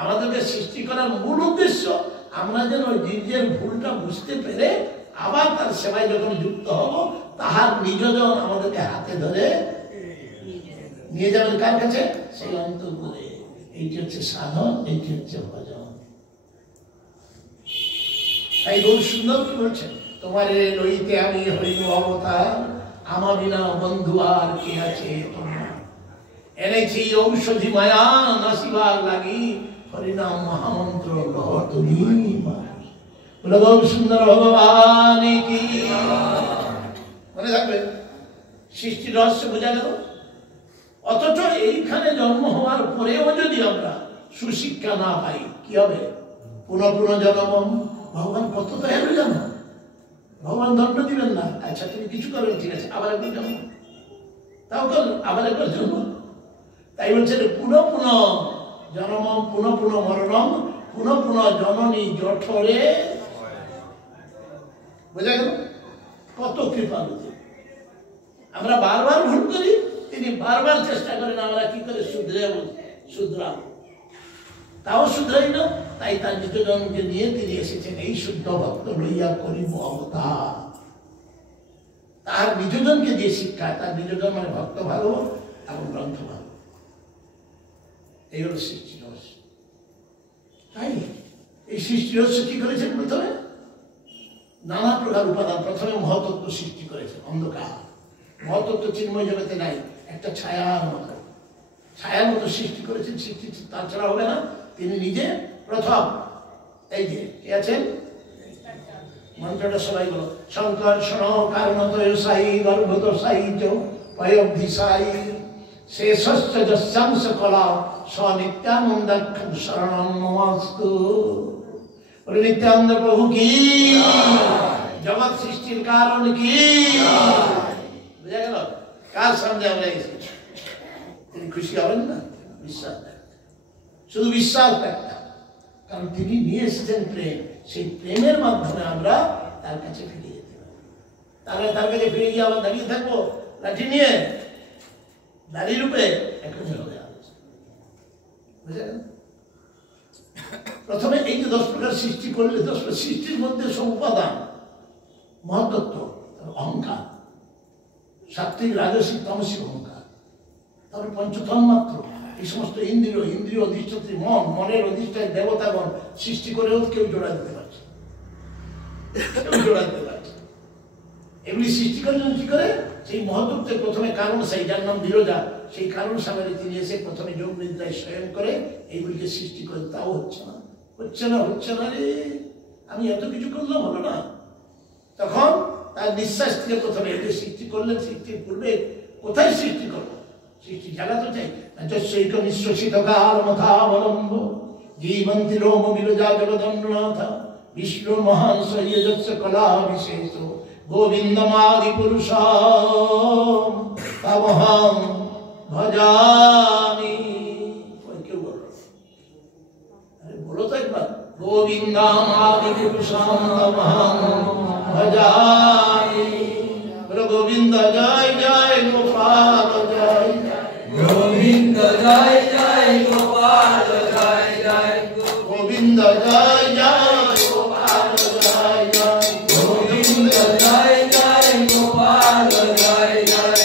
আমাদেরকে সৃষ্টি করার মূল উদ্দেশ্য আমরা যেন নিজের ভুলটা বুঝতে পেরে আবার তার সেবায় যখন যুক্ত হব, তাহার নিজজন আমাদেরকে হাতে ধরে নিয়ে যাবেন কার কাছে? সেই অন্তর্গুণে। এইটি হচ্ছে সাধন, এইটি হচ্ছে ভজন। তাই বহু সুন্দর কি বলছেন, তোমারে লইতে আমি হইব অবতার, আমা বিনা বন্ধু আর কে আছে তোমার, এনেছি ঔষধি মায়া নাসিবার লাগি, হরিনাম মহামন্ত্র লহ তুমি। বলে বহু সুন্দর ভগবান কি। মনে থাকবে সৃষ্টির রহস্য বোঝা গেল। অথচ এইখানে জন্ম হওয়ার পরেও যদি আমরা সুশিক্ষা না পাই, কি হবে? পুনঃ পুনঃ জন্ম। ভগবান কত দয়ালু জানো, ভগবান দণ্ড দিবেন না। আচ্ছা তুমি কিছু করবে, ঠিক আছে, আবার একবার জন্ম, তাও কর, আবার একবার জন্ম। তাই বলছে পুনঃ পুনঃ জন্মম পুনঃ পুনঃ মরণম পুনঃ পুনঃ জননী জঠরে। বোঝা গেল কত কৃপালু। আমরা বারবার ভুল করি, তিনি বারবার চেষ্টা করেন আমরা কি করে শুধরাবো, তাও শুধরাই না। তাই তার নিজজনকে নিয়ে তিনি এসেছেন এই শুদ্ধ ভক্ত লইয়া করিব অবতার। তার নিজজনকে দিয়ে শিক্ষা, তার নিজজন মানে ভক্ত ভালো এবং গ্রন্থ ভালো। এই হলো সৃষ্টি রহস্য। তাই এই সৃষ্টি রহস্য কি করেছেন? প্রথমে নানা প্রকার উপাদান, প্রথমে মহতত্ত্ব সৃষ্টি করেছেন। অন্ধকার মহতত্ত্ব চিন্ময় জগতে নাই, একটা ছায়ার মতো, ছায়ার মতো সৃষ্টি করেছেন। সৃষ্টি তাছাড়া হবে না। তিনি নিজে প্রথম। এই যে কে আছেন? মন্ত্রটা সবাই বলো, শঙ্কর শোনো কারণতয় সাই গর্ভত সাই চয়ব্ধি সাই শেষশ্চ যস্যাংশ কলা স্বনিত্যানন্দাক্ষম শরণম নমস্তু। বলে নিত্যানন্দ প্রভু কি, জগৎ সৃষ্টির কারণ কি। বুঝা গেল? কার সামনে আমরা এসেছি? তিনি খুশি হবেন না? বিশ্বাস দেন, শুধু বিশ্বাস দেন, কারণ তিনি নিয়ে এসেছেন প্রেম। সেই প্রেমের মাধ্যমে আমরা তার কাছে ফিরে যেতে পারি। তাহলে তার কাছে ফিরে গিয়ে আমরা দাঁড়িয়ে থাকবো লাঠি নিয়ে, দাঁড়িয়ে রূপে এখন হবে আলোচনা। বুঝলেন? প্রথমে এই যে 10 প্রকার সৃষ্টি করলে, 10 প্রকার সৃষ্টির মধ্যে সব উপাদান, মহতত্ত্ব, অহংকার, সাত্ত্বিক রাজসিক তামসিক অহংকার, তারপরে পঞ্চতন্মাত্র, এই সমস্ত ইন্দ্রিয়, ইন্দ্রিয় অধিষ্ঠাত্রী মন, মনের অধিষ্ঠায় দেবতাগণ সৃষ্টি করেও কেউ জোড়া দিতে পারছে, কেউ জোড়া দিতে পারছে। এগুলি সৃষ্টি করলেন কি করে? সেই মহতত্ত্বের প্রথমে কারণ সেই, যার নাম বিরোধা, সেই কারণ সামনে তিনি এসে প্রথমে যোগ নিদ্রায় স্বয়ং করে এইগুলিকে সৃষ্টি করেন। তাও হচ্ছে না, হচ্ছে না, হচ্ছে না রে, আমি এত কিছু করলাম, হলো না। তখন তার নিঃশ্বাস থেকে প্রথমে এদের সৃষ্টি করলেন। সৃষ্টির পূর্বে কোথায় সৃষ্টি করবো? সৃষ্টি জায়গা তো চাই। যশৈক নিঃশ্বাসিত কাল মথাবলম্ব জীবন্তি রোম বিরজা জগদণ্ডনাথ বিষ্ণু মহান সহ্যস্য কলা বিশেষ গোবিন্দমাদি পুরুষম তমহং ভজামি। কেউ বলো, আরে বলো তো একবার, গোবিন্দমাদি পুরুষম তমহং ভজামি। বলো গোবিন্দ জয় জয়, গোপাল জয় গোবিন্দ জয় জয়, গোপাল জয় জয়, গোবিন্দ জয় জয়, গোপাল জয় জয়, গোবিন্দ জয় জয়, গোপাল জয় জয়,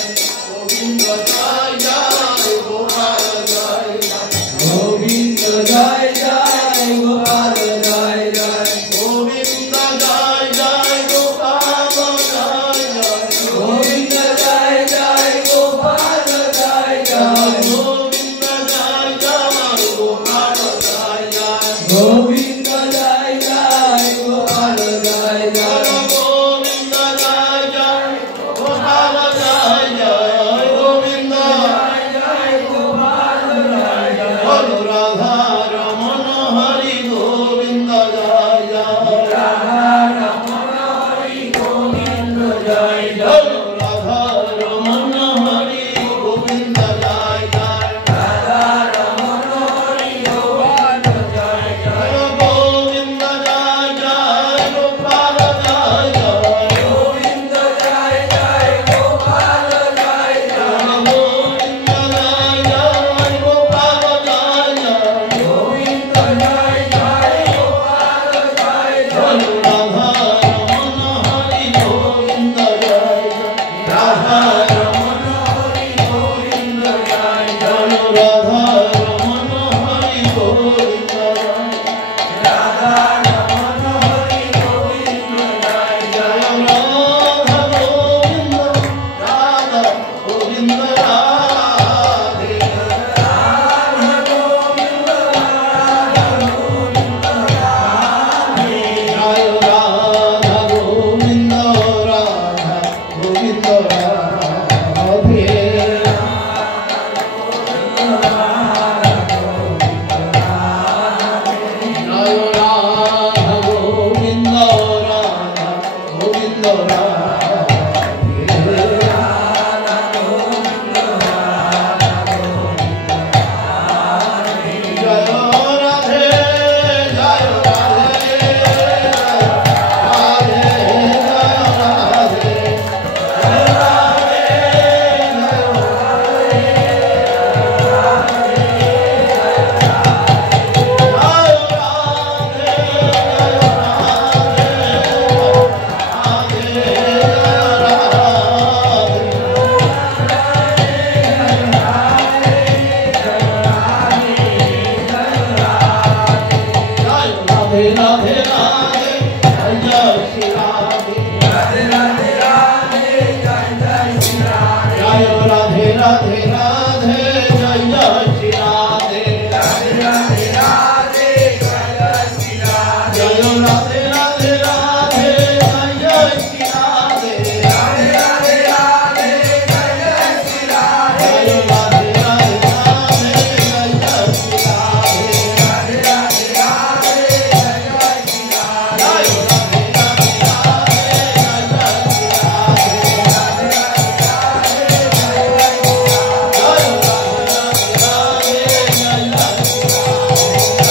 গোবিন্দ জয় জয়, গোপাল জয় জয়, গোবিন্দ জয় জয়, গোপাল জয় জয়, গোবিন্দ জয় জয়, গোপাল জয় জয়, গোবিন্দ জয় জয়, গোপাল জয় জয়, গোবিন্দ জয় জয়, গোপাল জয় জয়, গোবিন্দ জয় জয়, গোপাল জয় জয়, গোবিন্দ জয় জয়, গোপাল জয় জয়, গোবিন্দ জয় জয়, গোপাল জয় জয়, রাধা রমণ হরি গোবিন্দ জয় জয়, রাধা রমণ হরি গোবিন্দ জয় জয়, রাধা রমণ হরি গোবিন্দ জয় জয়, রাধা রমণ হরি গোবিন্দ জয় জয়, राधे राधे राधे जय जय श्री राधे राधे राधे राधे जय जय श्री राधे जय राधे राधे राधे जय जय श्री राधे राधे राधे राधे जय जय श्री राधे जय राधे राधे राधे जय जय श्री राधे राधे राधे राधे जय जय श्री राधे जय राधे राधे राधे जय जय श्री राधे राधे राधे राधे जय जय श्री राधे जय राधे राधे राधे जय जय श्री राधे राधे राधे राधे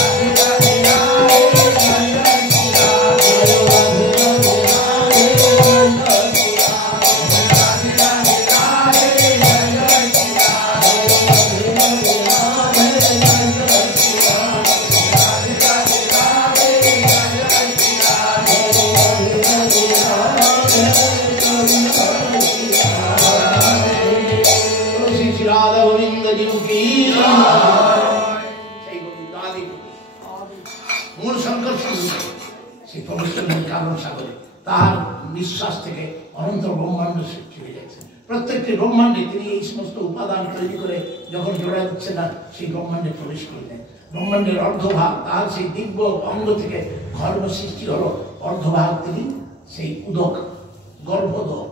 जय जय श्री राधा गोविंद जी की সেই গোবিন্দ আদি মূল সংকর্ষণ সেই পবিত্র কারণ সাগরে তার নিঃশ্বাস থেকে অনন্ত ব্রহ্মাণ্ড সৃষ্টি হয়ে যাচ্ছে। প্রত্যেকটি ব্রহ্মাণ্ডে তিনি এই সমস্ত উপাদান তৈরি করে যখন জোড়া দিচ্ছে না সেই ব্রহ্মাণ্ডে প্রবেশ করলেন। ব্রহ্মাণ্ডের অর্ধভাগ তার সেই দিব্য অঙ্গ থেকে গর্ভ সৃষ্টি হলো, অর্ধভাগ তিনি সেই উদক গর্ভোদক।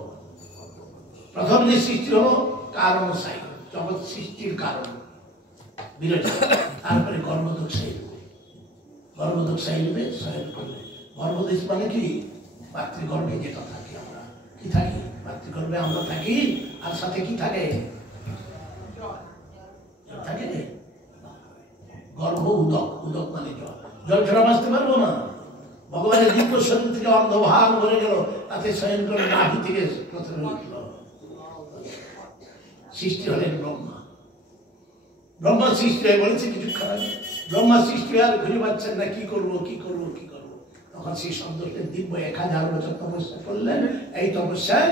প্রথম যে সৃষ্টি হলো কারণ সাই জগৎ সৃষ্টির কারণ বিরাট, তারপরে গর্ভোদক সাই গর্ভোদক সাই রূপে শয়ন করলে। গর্ভদেশ মানে কি? মাতৃগর্ভে যেটা থাকি আমরা, কি থাকি? মাতৃগর্ভে আমরা থাকি, আর সাথে কি থাকে? থাকে গর্ভ উদক, উদক মানে জল। জল ছাড়া বাঁচতে পারবো না। ভগবানের দিব্য শরীর থেকে অর্ধভাগ ভরে গেল, তাতে শয়ন করে নাভি থেকে প্রথমে উঠল, সৃষ্টি হলেন ব্রহ্মা। ব্রহ্মা সৃষ্টি হয়ে বলেছে কিছু খারাপ, ব্রহ্মা সৃষ্টি হয়ে আর ঘুরে পাচ্ছেন না, কি করবো কি করবো কি করবো। তখন সেই শব্দকে দিব্য 1000 বছর তপস্যা করলেন। এই তপস্যায়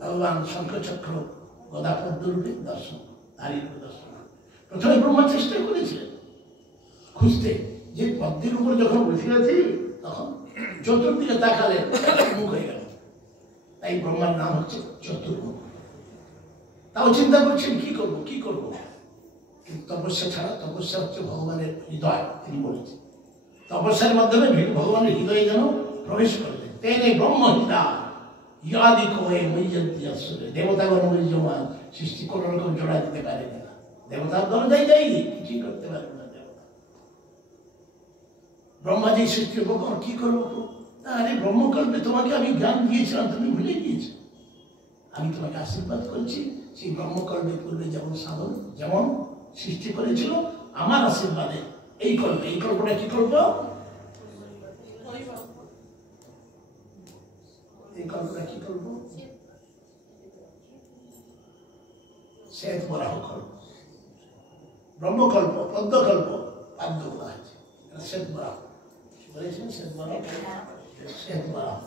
ভগবান শঙ্খচক্র গদা পদ্মরূপে দর্শন, নারী রূপে দর্শন। প্রথমে ব্রহ্মা চেষ্টা করেছিলেন খুঁজতে, যে পদ্মের উপর যখন বসে আছি তখন চতুর্দিকে তাকালেন, মুখ হয়ে গেল। তাই ব্রহ্মার নাম হচ্ছে চতুর্মুখ। তাও চিন্তা করছেন কি করবো কি করবো, কিন্তু তপস্যা ছাড়া, তপস্যা হচ্ছে ভগবানের হৃদয়। তিনি বলেছেন তপস্যার মাধ্যমে ভগবানের হৃদয়ে যেন প্রবেশ করলেন। তেনে ব্রহ্ম হৃদয় ইয়াদি কয়ে মৈজন্তি আসলে দেবতাগণ মৈজমান সৃষ্টি কোনো রকম জোড়া দিতে পারে না। দেবতার দরজায় যাই কিছুই করতে পারে না দেবতা। ব্রহ্মাজি সৃষ্টি করবো, কি করবো? আরে ব্রহ্মকল্পে তোমাকে আমি জ্ঞান দিয়েছিলাম, তুমি ভুলে গিয়েছো। আমি তোমাকে আশীর্বাদ করছি, সেই ব্রহ্মকল্পের পূর্বে যেমন সাধন যেমন সৃষ্টি করেছিল, আমার আশীর্বাদে এই কল্পে, এই কল্পটা কি করবো? এই কল্পটা কি করবো? শ্বেত বরাহ কল্প, ব্রহ্মকল্প, পদ্মকল্প, পাদ্য বলা হয়েছে। শ্বেত বরাহ বলেছেন, শ্বেত বরাহ, শ্বেত বরাহ।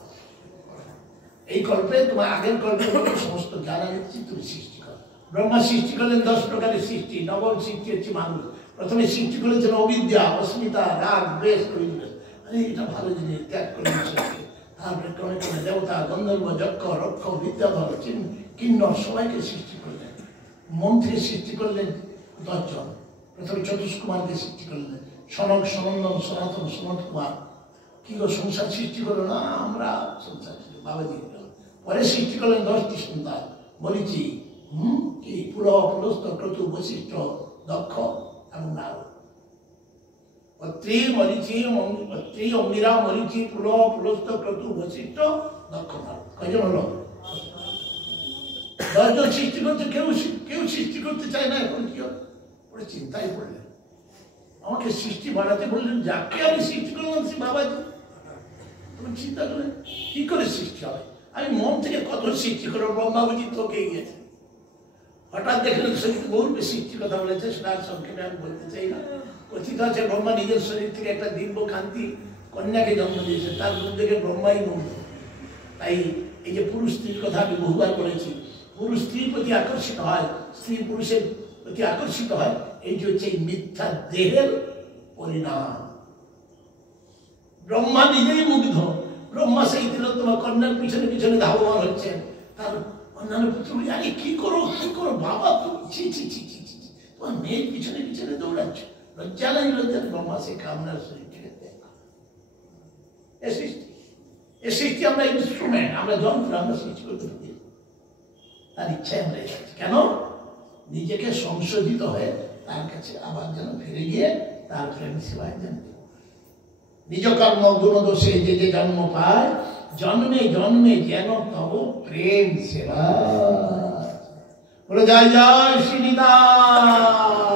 এই কল্পে তোমার আগের কল্পে সমস্ত জ্ঞান দিচ্ছি, তুমি সৃষ্টি করো। ব্রহ্মা সৃষ্টি করলেন 10 প্রকারের সৃষ্টি। নবম সৃষ্টি হচ্ছে মানুষ। প্রথমে সৃষ্টি করেছেন অবিদ্যা, অস্মিতা, রাগ, দ্বেষ, অভিদ্বেষ। আরে এটা ভালো জিনিস, ত্যাগ করে তারপরে ক্রমে ক্রমে দেবতা, গন্ধর্ব, যক্ষ, রক্ষ, বিদ্যাধর, কিন্নর সবাইকে সৃষ্টি করলেন। মন থেকে সৃষ্টি করলেন 10 জন। প্রথমে চতুষ্কুমারকে সৃষ্টি করলেন, সনক, সনন্দন, সনাতন, সনত কুমার। কি গো সংসার সৃষ্টি করলো না? আমরা সংসার বাবাজি। পরে সৃষ্টি করলেন 10টি সন্তান, মরিচি, কি পুলহ, পুলস্ত, ক্রতু, বশিষ্ঠ, দক্ষ এবং নারদ। অত্রি, মরিচি, অত্রি, অগ্নিরা, মরিচি, পুলহ, পুলস্ত, ক্রতু, বশিষ্ঠ, দক্ষ, নারদ। কয়জন হলো? 10 জন সৃষ্টি করছে, কেউ সৃষ্টি করতে চায় না। এখন কি হবে? পরে চিন্তায় পড়লেন, আমাকে সৃষ্টি বাড়াতে বললেন, যাকে আমি সৃষ্টি করলাম সে বাবাজি। তুমি চিন্তা করেন কি করে সৃষ্টি হবে? আমি মন থেকে কত সৃষ্টি করবো? ব্রহ্মাবুজি তোকে গিয়েছে। হঠাৎ দেখলেন শরীর বহু সৃষ্টির কথা বলেছে, সেটা সংক্ষেপে আমি বলতে চাই না। কথিত আছে ব্রহ্মা নিজের শরীর থেকে একটা দিব্য কান্তি কন্যাকে জন্ম দিয়েছে, তার মুখ থেকে ব্রহ্মাই মুগ্ধ। তাই এই যে পুরুষ স্ত্রীর কথা আমি বহুবার বলেছি, পুরুষ স্ত্রীর প্রতি আকর্ষিত হয়, স্ত্রী পুরুষের প্রতি আকর্ষিত হয়, এই যে হচ্ছে এই মিথ্যা দেহের পরিণাম। ব্রহ্মা নিজেই মুগ্ধ। ব্রহ্মা সেই তিলোত্তমা কন্যার পিছনে পিছনে ধাবমান হচ্ছেন। তার অন্যান্য পুত্র বলে, আরে কি করো বাবা, তুমি ছি ছি ছি ছি ছি, তোমার মেয়ের পিছনে পিছনে দৌড়াচ্ছ, লজ্জা নাই লজ্জা? ব্রহ্মা সে কামনার শরীর ছেড়ে দেয়। এ সৃষ্টি আমরা ইনস্ট্রুমেন্ট, আমরা যন্ত্র, আমরা সৃষ্টি করতে পারি। তার ইচ্ছায় আমরা এসেছি। কেন? নিজেকে সংশোধিত হয়ে তার কাছে আবার যেন ফিরে গিয়ে তার প্রেম সেবায় যেন নিজ কর্ম গুণ দোষে যে যে জন্ম পায়, জন্মে জন্মে যেন তব প্রেম সেবা। বলে জয় জয় শ্রীনিদাস।